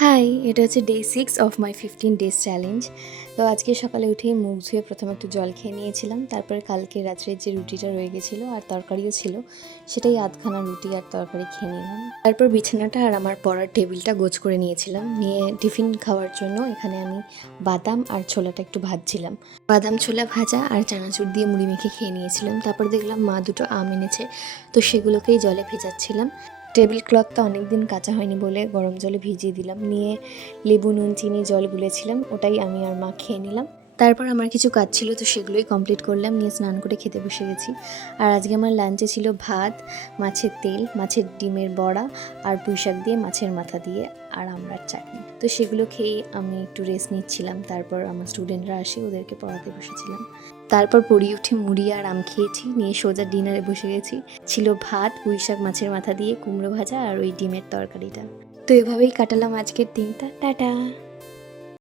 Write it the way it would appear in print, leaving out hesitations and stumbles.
High, এটা হচ্ছে day 6 of my 15 days challenge. তো আজকে সকালে উঠেই মুখ ধুয়ে প্রথমে একটু জল খেয়ে নিয়েছিলাম। তারপরে কালকে রাত্রে যে রুটিটা রয়ে গেছিলো আর তরকারিও ছিল, সেটাই আধখানা রুটি আর তরকারি খেয়ে নিলাম। তারপর বিছানাটা আর আমার পড়ার টেবিলটা গোছ করে নিয়েছিলাম। নিয়ে টিফিন খাওয়ার জন্য এখানে আমি বাদাম আর ছোলাটা একটু ভাজছিলাম। বাদাম ছোলা ভাজা আর চানাচুর দিয়ে মুড়ি মেখে খেয়ে নিয়েছিলাম। তারপর দেখলাম মা দুটো আম এনেছে, তো সেগুলোকেই জলে ভেজাচ্ছিলাম। টেবিল ক্লথটা অনেক দিন কাচা হয়নি বলে গরম জলে ভিজিয়ে দিলাম। নিয়ে লেবু, নুন, চিনি, জল গুলেছিলাম, ওটাই আমি আর মা খেয়ে নিলাম। তারপর আমার কিছু কাজ ছিল, তো সেগুলোই কমপ্লিট করলাম। নিয়ে স্নান করে খেতে বসে গেছি। আর আজকে আমার লাঞ্চে ছিল ভাত, মাছের তেল, মাছের ডিমের বড়া আর পুঁইশাক দিয়ে মাছের মাথা দিয়ে আর আমড়ার চাটনি। তো সেগুলো খেয়ে আমি একটু রেস্ট নিচ্ছিলাম। তারপর আমার স্টুডেন্টরা আসে, ওদেরকে পড়াতে বসেছিলাম। তারপর পড়িয়ে উঠে মুড়ি আর আম খেয়েছি। নিয়ে সোজা ডিনারে বসে গেছি। ছিল ভাত, পুঁইশাক মাছের মাথা দিয়ে, কুমড়ো ভাজা আর ওই ডিমের তরকারিটা। তো এভাবেই কাটালাম আজকের দিনটা। টাটা।